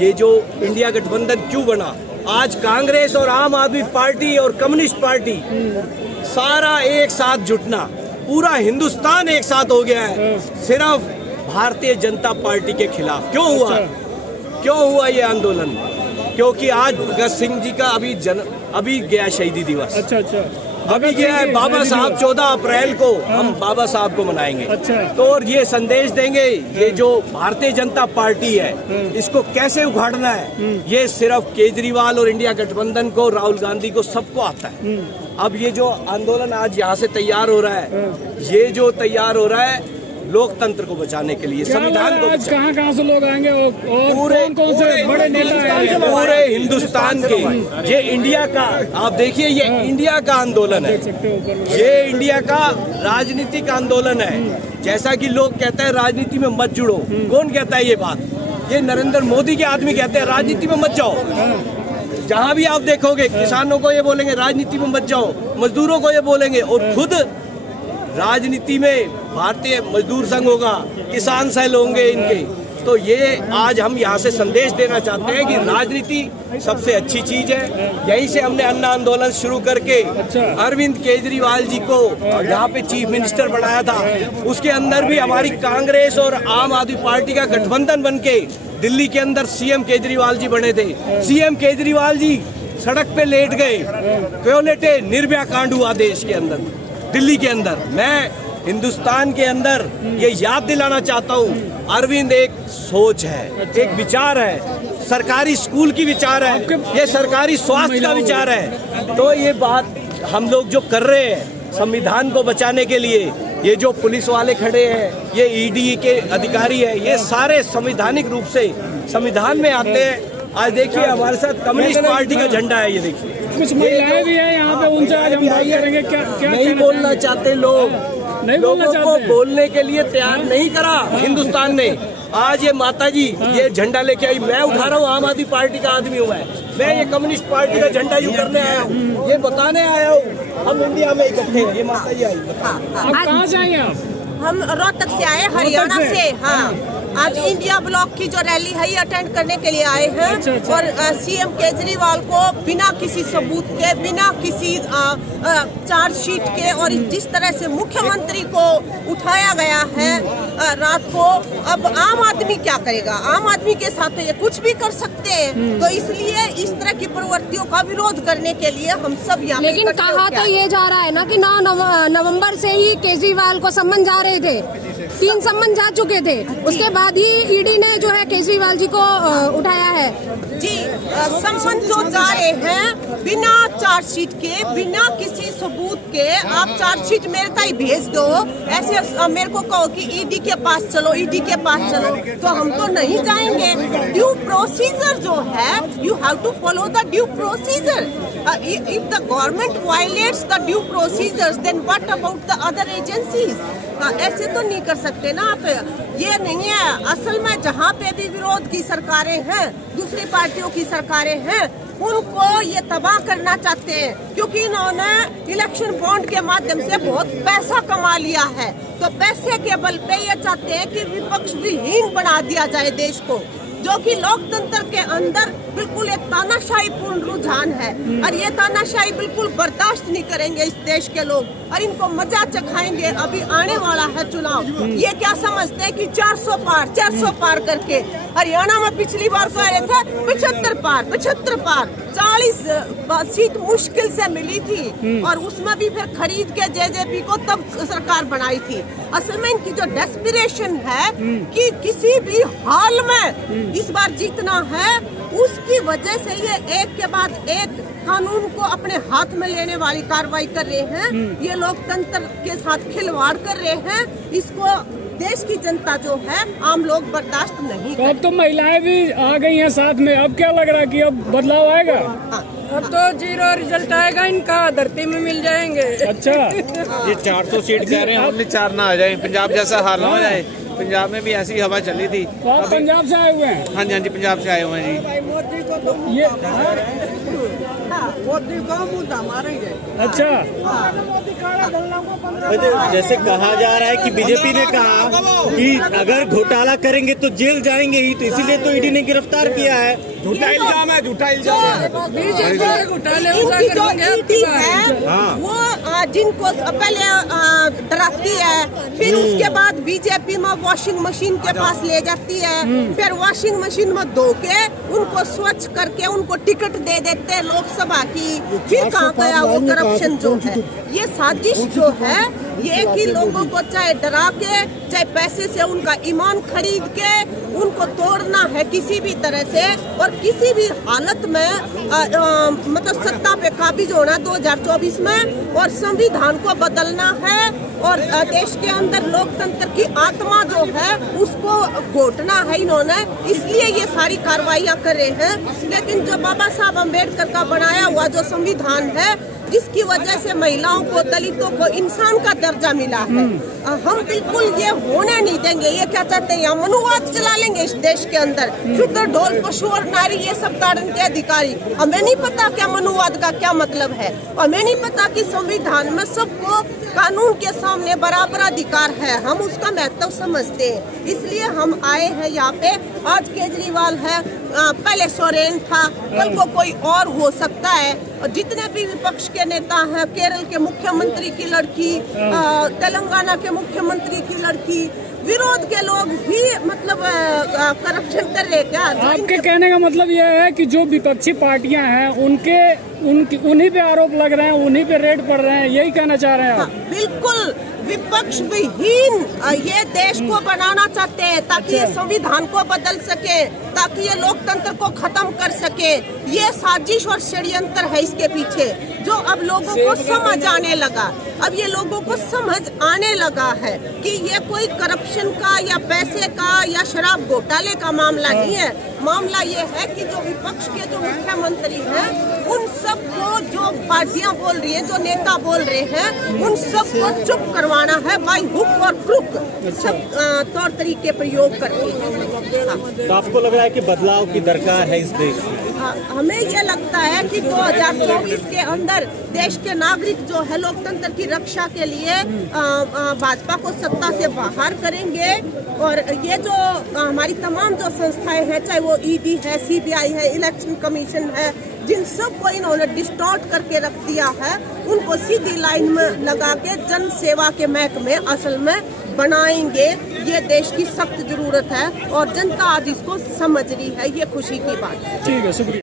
ये जो इंडिया गठबंधन क्यों बना। आज कांग्रेस और आम आदमी पार्टी और कम्युनिस्ट पार्टी सारा एक साथ जुटना, पूरा हिंदुस्तान एक साथ हो गया है सिर्फ भारतीय जनता पार्टी के खिलाफ। क्यों हुआ ये आंदोलन? क्योंकि आज भगत सिंह जी का अभी गया शहीदी दिवस। अच्छा अभी गया है बाबा साहब। 14 अप्रैल को हम बाबा साहब को मनाएंगे। तो और ये संदेश देंगे, ये जो भारतीय जनता पार्टी है इसको कैसे उखाड़ना है, ये सिर्फ केजरीवाल और इंडिया गठबंधन को, राहुल गांधी को, सबको आता है। अब ये जो आंदोलन आज यहाँ से तैयार हो रहा है, ये जो तैयार हो रहा है लोकतंत्र को बचाने के लिए, संविधान को। कहाँ से लोग आएंगे और कौन से बड़े नेता? पूरे हिंदुस्तान के। ये इंडिया का, आप देखिए, ये इंडिया का आंदोलन है, ये इंडिया का राजनीतिक आंदोलन है। जैसा कि लोग कहते हैं राजनीति में मत जुड़ो, कौन कहता है ये बात? ये नरेंद्र मोदी के आदमी कहते हैं राजनीति में मत जाओ। जहाँ भी आप देखोगे किसानों को ये बोलेंगे राजनीति में मत जाओ, मजदूरों को ये बोलेंगे, और खुद राजनीति में भारतीय मजदूर संघ होगा, किसान सेल होंगे इनके। तो ये आज हम यहाँ से संदेश देना चाहते हैं कि राजनीति सबसे अच्छी चीज है। यहीं से हमने अन्ना आंदोलन शुरू करके अरविंद केजरीवाल जी को यहाँ पे चीफ मिनिस्टर बनाया था। उसके अंदर भी हमारी कांग्रेस और आम आदमी पार्टी का गठबंधन बनके दिल्ली के अंदर सीएम केजरीवाल जी बने थे। सीएम केजरीवाल जी सड़क पे लेट गए। क्यों लेटे? निर्भया कांड हुआ देश के अंदर, दिल्ली के अंदर। मैं हिंदुस्तान के अंदर ये याद दिलाना चाहता हूँ, अरविंद एक सोच है, एक विचार है, सरकारी स्कूल की विचार है, ये सरकारी स्वास्थ्य का विचार है। तो ये बात हम लोग जो कर रहे हैं संविधान को बचाने के लिए, ये जो पुलिस वाले खड़े हैं, ये ईडी के अधिकारी है, ये सारे संवैधानिक रूप से संविधान में आते हैं। आज देखिए हमारे साथ कम्युनिस्ट पार्टी का झंडा है, ये देखिए। कुछ महिलाएं भी हैं यहाँ पे, उनसे आज हम बात करेंगे। क्या नहीं बोलना चाहते लोग, लोगों को बोलने के लिए तैयार नहीं करा हिंदुस्तान ने। आज ये माता जी ये झंडा लेके आई, मैं उठा रहा हूँ, आम आदमी पार्टी का आदमी हूँ मैं ये कम्युनिस्ट पार्टी का झंडा यूँ करने आया हूँ, ये बताने आया हूँ हम इंडिया में इकट्ठे हैं। ये माता जी आई। आप कहाँ से आई आप? हम रोहतक से आए, हरियाणा से। हाँ, आज इंडिया ब्लॉक की जो रैली है ये अटेंड करने के लिए आए हैं। अच्छा। और सीएम केजरीवाल को बिना किसी सबूत के, बिना किसी चार्जशीट के, और जिस तरह से मुख्यमंत्री को उठाया गया है रात को, अब आम आदमी क्या करेगा? आम आदमी के साथ तो ये कुछ भी कर सकते हैं। तो इसलिए इस तरह की प्रवृत्तियों का विरोध करने के लिए हम सब यहाँ। लेकिन कहा तो ये जा रहा है ना कि 9 नवंबर से ही केजरीवाल को सम्मन जा रहे थे, 3 सम्मन जा चुके थे। उसके बाद ही ईडी ने जो है केजरीवाल जी को उठाया है। जी, सम्मन जो जा रहे हैं बिना चार्जशीट के, बिना किसी सबूत के। आप चार्जशीट मेरे तक भेज दो, ऐसे मेरे को कहो कि ईडी के पास चलो, ईडी के पास चलो, तो हम तो नहीं जाएंगे। ड्यू प्रोसीजर जो है, you have to follow the due procedure. If the government violates the due procedures, then what about the other agencies? ऐसे तो नहीं कर सकते ना आप। ये नहीं है असल में, जहाँ पे भी विरोध की सरकारें हैं, दूसरी पार्टियों की सरकारें हैं, उनको ये तबाह करना चाहते हैं, क्योंकि इन्होंने इलेक्शन बॉन्ड के माध्यम से बहुत पैसा कमा लिया है। तो पैसे के बल पे ये चाहते हैं कि विपक्ष विहीन बना दिया जाए देश को, जो कि लोकतंत्र के अंदर बिल्कुल एक तानाशाही पूर्ण रुझान है। और ये तानाशाही बिल्कुल बर्दाश्त नहीं करेंगे इस देश के लोग, और इनको मजा चखाएंगे। अभी आने वाला है चुनाव, ये क्या समझते हैं कि 400 पार करके हरियाणा में पिछली बार तो आए थे 75 पार 40 सीट मुश्किल से मिली थी, और उसमें भी फिर खरीद के जेजेपी को तब सरकार बनाई थी। असल में इनकी जो डेस्पिरेशन है कि किसी भी हाल में इस बार जीतना है, उसकी वजह से ये एक के बाद एक कानून को अपने हाथ में लेने वाली कार्रवाई कर रहे हैं। ये लोकतंत्र के साथ खिलवाड़ कर रहे हैं। इसको देश की जनता जो है, आम लोग बर्दाश्त नहीं। तो अब तो महिलाएं भी आ गई हैं साथ में, अब क्या लग रहा है कि अब बदलाव आएगा? अब तो 0 रिजल्ट आएगा इनका, धरती में मिल जाएंगे। अच्छा, ये 400 सीट कह रहे हैं, हमने 4 ना आ जाए, पंजाब जैसा हाल ना हो जाए। पंजाब में भी ऐसी हवा चली थी। तो आप पंजाब से आए हुए हैं? हाँ जी, पंजाब से आए हुए हैं जी। ये मोदी को मुद्दा मारेंगे। अच्छा, जैसे कहा जा रहा है कि बीजेपी ने कहा कि अगर घोटाला करेंगे तो जेल जाएंगे ही, तो इसीलिए तो ईडी ने गिरफ्तार किया है। झूठा इल्जाम है, झूठा इल्जाम है। बीजेपी घोटाले इनकी जो ईडी है हाँ। वो जिनको पहले डराती है, फिर उसके बाद बीजेपी में वॉशिंग मशीन के पास ले जाती है, फिर वॉशिंग मशीन में धो के उनको स्वच्छ करके उनको टिकट दे देते हैं लोकसभा की। फिर कहाँ गया वो करप्शन जो है? ये साजिश जो है ये कि लोगों को चाहे डरा के चाहे पैसे से उनका ईमान खरीद के उनको तोड़ना है किसी भी तरह से, और किसी भी हालत में मतलब सत्ता पे काबिज होना 2024 में, और संविधान को बदलना है, और देश के अंदर लोकतंत्र की आत्मा जो है उसको घोटना है इन्होंने, इसलिए ये सारी कार्रवाइयाँ कर रहे हैं। लेकिन जो बाबा साहब अम्बेडकर का बनाया हुआ जो संविधान है, जिसकी वजह से महिलाओं को, दलितों को इंसान का दर्जा मिला है, हम बिल्कुल ये होने नहीं देंगे। ये क्या चाहते हैं, मनुवाद चला लेंगे इस देश के अंदर, शुद्ध ढोल पशु और नारी ये सब ताड़न के अधिकारी। हमें नहीं पता क्या मनुवाद का क्या मतलब है, हमें नहीं पता कि संविधान में सबको कानून के सामने बराबर अधिकार है, हम उसका महत्व समझते हैं, इसलिए हम आए हैं यहाँ पे। आज केजरीवाल है, पहले सोरेन था, कल को कोई और हो सकता है। और जितने भी विपक्ष के नेता हैं, केरल के मुख्यमंत्री की लड़की, तेलंगाना के मुख्यमंत्री की लड़की, विरोध के लोग भी मतलब करप्शन कर रहे क्या? आपके कहने का मतलब यह है कि जो विपक्षी पार्टियां हैं उन्हीं पे आरोप लग रहे हैं, उन्हीं पे रेड पड़ रहे हैं, यही कहना चाह रहे हैं आप? बिल्कुल विपक्ष विहीन ये देश को बनाना चाहते हैं, ताकि ये संविधान को बदल सके, ताकि ये लोकतंत्र को खत्म कर सके। ये साजिश और षड्यंत्र है इसके पीछे, जो अब लोगों को समझ आने लगा। अब ये लोगों को समझ आने लगा है कि ये कोई करप्शन का या पैसे का या शराब घोटाले का मामला नहीं है। मामला ये है कि जो विपक्ष के जो मुख्यमंत्री हैं, उन सबको जो पार्टियां बोल रही हैं, जो नेता बोल रहे हैं, उन सबको चुप करवाना है बाय हुक और क्रुक, सब तौर तरीके प्रयोग करके। हाँ। तो आपको लग रहा है कि बदलाव की दरकार है इस देश में? हमें ये लगता है कि 2024 के अंदर देश के नागरिक जो है लोकतंत्र की रक्षा के लिए भाजपा को सत्ता से बाहर करेंगे, और ये जो हमारी तमाम जो संस्थाएं हैं, चाहे वो ईडी है, सीबीआई है, इलेक्शन कमीशन है, जिन सब को इन्होंने डिस्टॉर्ट करके रख दिया है, उनको सीधी लाइन में लगा के जन सेवा के महकमे असल में बनाएंगे। ये देश की सख्त जरूरत है और जनता आज इसको समझ रही है, ये खुशी की बात है। ठीक है, शुक्रिया।